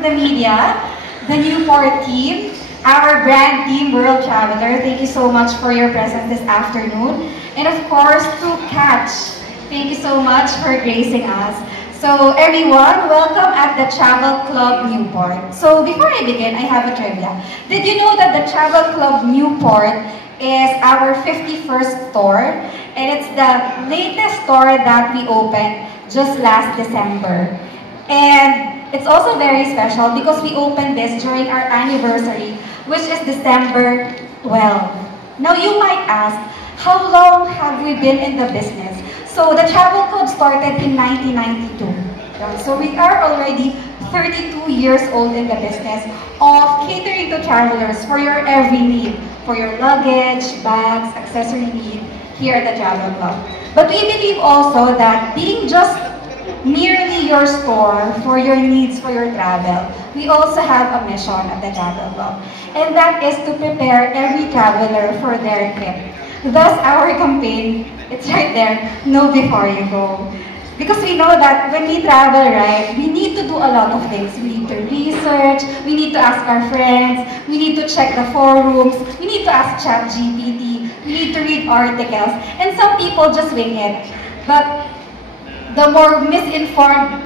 from the media, the Newport team, our brand team, World Traveler. Thank you so much for your presence this afternoon. And of course, to Catch. Thank you so much for gracing us. So everyone, welcome at the Travel Club Newport. So before I begin, I have a trivia. Did you know that the Travel Club Newport is our 51st store? And it's the latest store that we opened just last December. And it's also very special because we opened this during our anniversary, which is December 12. Now you might ask, how long have we been in the business? So the Travel Club started in 1992. So we are already 32 years old in the business of catering to travelers for your every need, for your luggage, bags, accessory need here at the Travel Club. But we believe also that being just merely your store for your needs for your travel, we also have a mission at the Travel Club. And that is to prepare every traveler for their trip. Thus our campaign, it's right there, know before you go. Because we know that when we travel, right, we need to do a lot of things. We need to research, we need to ask our friends, we need to check the forums, we need to ask ChatGPT, we need to read articles, and some people just wing it. But the more misinformed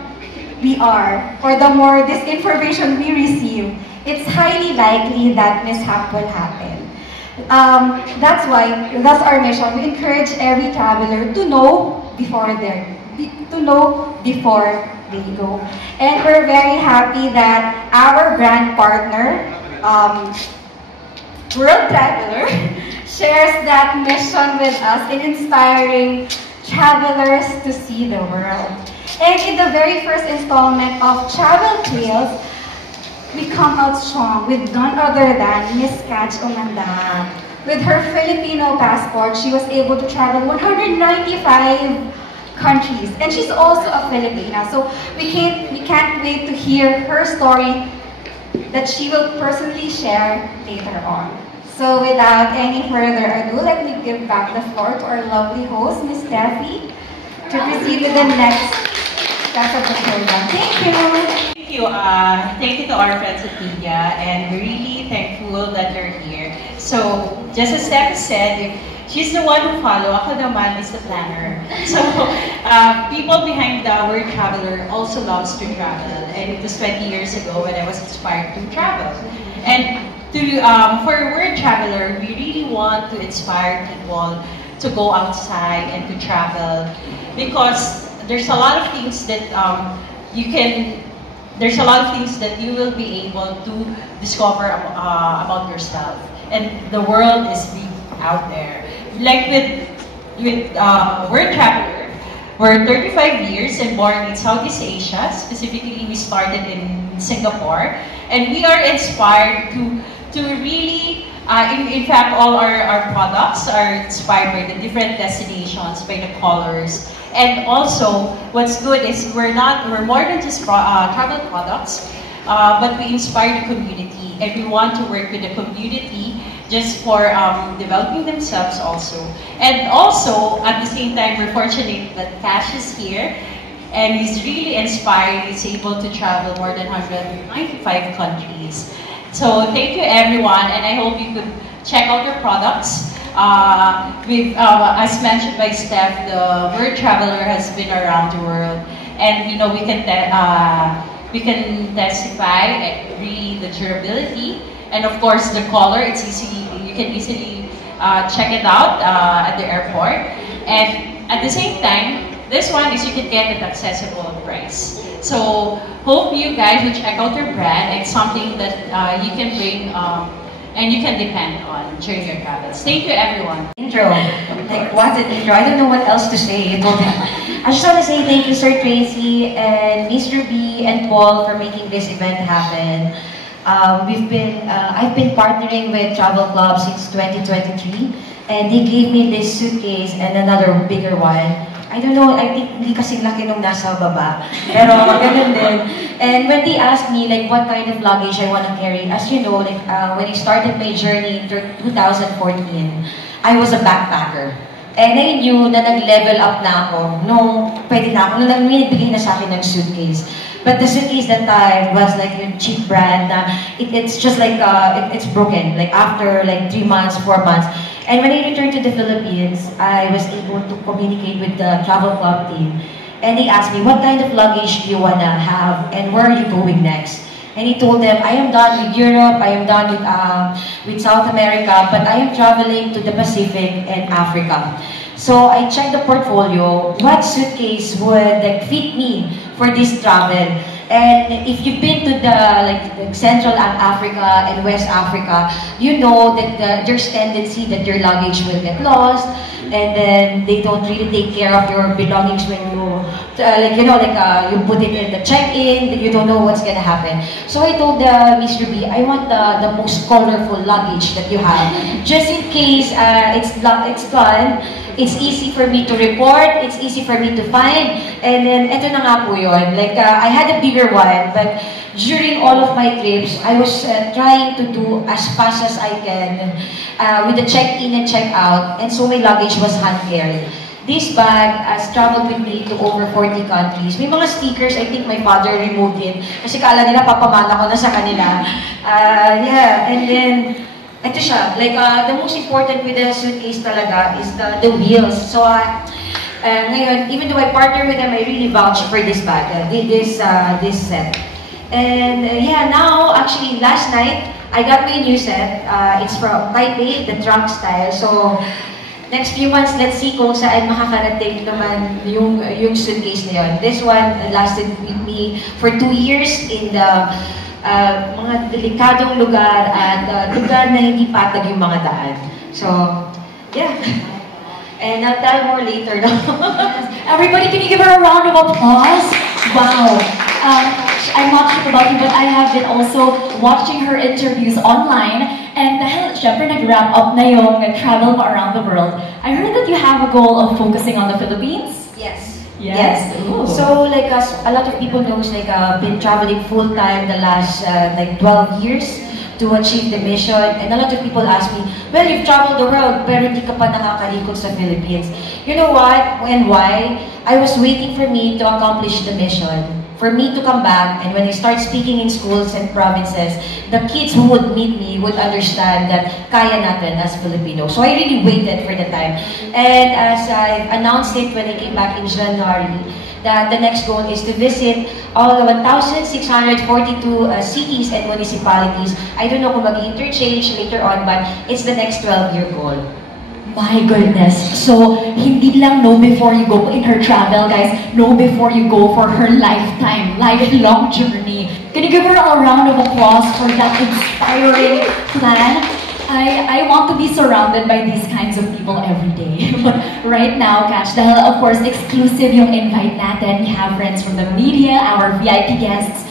we are, or the more disinformation we receive, it's highly likely that mishap will happen. That's why, that's our mission. We encourage every traveler to know before they go. And we're very happy that our brand partner, World Traveler, shares that mission with us in inspiring travelers to see the world. And in the very first installment of Travel Tales, we come out strong with none other than Miss Catch Umanda. With her Filipino passport, she was able to travel 195 countries, and she's also a Filipina. So we can't wait to hear her story that she will personally share later on. So without any further ado, let me give back the floor to our lovely host, Miss Steffi, to proceed with the next step of the program. Thank you. Thank you. Thank you to our friends at media, and we're really thankful that you're here. So, just as Steph said, she's the one who follow. Ako naman is the planner. So, people behind the World Traveler also loves to travel, and it was 20 years ago when I was inspired to travel. And for World Traveler, we really want to inspire people to go outside and to travel, because there's a lot of things that there's a lot of things that you will be able to discover about yourself, and the world is big out there. Like with World Traveler, we're 35 years and born in Southeast Asia. Specifically, we started in Singapore, and we are inspired to really, in fact, all our products are inspired by the different destinations, by the colors. And also, what's good is we're more than just travel products, but we inspire the community, and we want to work with the community just for developing themselves also. And also, at the same time, we're fortunate that Cash is here, and he's really inspired. He's able to travel more than 195 countries. So thank you everyone, and I hope you could check out your products. As mentioned by Steph, the World Traveler has been around the world, and you know we can testify really the durability, and of course the color. It's easy; you can easily check it out at the airport, and at the same time, this one is you can get at accessible price. So hope you guys will check out your brand. It's something that you can bring. And you can depend on during your travels. Thank you, everyone. Intro. Like, what an intro. I don't know what else to say. I just want to say thank you, Sir Tracy and Mr. B and Paul for making this event happen. I've been partnering with Travel Club since 2023, and they gave me this suitcase and another bigger one. I don't know, I think hindi kasing laki nung nasa baba. Pero ganun din. And when they asked me like what kind of luggage I want to carry, as you know, like when I started my journey in 2014, I was a backpacker. And I knew na nag-level up na ako nung pwede na ako, nung nagbigay na sa akin ng suitcase. But the suitcase that time was like a cheap brand. It's just like, it's broken, like after like 3 months, 4 months. And when I returned to the Philippines, I was able to communicate with the travel club team. And they asked me, what kind of luggage do you want to have and where are you going next? And he told them, I am done with Europe, I am done with South America, but I am traveling to the Pacific and Africa. So I checked the portfolio, what suitcase would like, fit me for this travel. And if you've been to the Central Africa and West Africa, you know that there's tendency that your luggage will get lost, and then they don't really take care of your belongings when you, you put it in the check-in, you don't know what's gonna happen. So I told Mr. B, I want the most colorful luggage that you have, just in case it's gone. It's easy for me to report, it's easy for me to find, and then eto na nga po yun. Like, I had a bigger one, but during all of my trips, I was trying to do as fast as I can with the check-in and check-out, and so my luggage was hand-carried. This bag has traveled with me to over 40 countries. May mga stickers, I think my father removed it, kasi kala nila papamana ko na sa kanila. Yeah, and then, ito siya, like, the most important with the suitcase talaga is the wheels. So, ngayon, even though I partner with them, I really vouch for this bag, this set. And yeah, now, actually, last night, I got my new set. It's from Taipei, the trunk style. So, next few months, let's see kung saan makakarating naman yung suitcase na yun. This one lasted with me for 2 years in the mga delikadong lugar at lugar na hindi patag yung mga daan. So, yeah. And I'll tell more later. Everybody, can you give her a round of applause? Wow. I'm not sure about you, but I have been also watching her interviews online. And dahil syempre nag-wrap up na yung travel mo around the world, I heard that you have a goal of focusing on the Philippines. Yes. Yes. So like a lot of people knows like been traveling full time the last like 12 years to achieve the mission, and a lot of people ask me, well, you've traveled the world pero hindi ka pa nakakalikot sa Philippines. You know what and why? I was waiting for me to accomplish the mission, for me to come back, and when I start speaking in schools and provinces, the kids who would meet me would understand that kaya natin as Filipinos. So I really waited for the time. And as I announced it when I came back in January, that the next goal is to visit all the 1,642 cities and municipalities. I don't know kung mag-interchange later on, but it's the next 12-year goal. My goodness. So, hindi lang know before you go in her travel, guys. Know before you go for her lifetime, lifelong journey. Can you give her a round of applause for that inspiring plan? I want to be surrounded by these kinds of people every day. But right now, Catch, dahil of course exclusive yung invite natin. We have friends from the media, our VIP guests.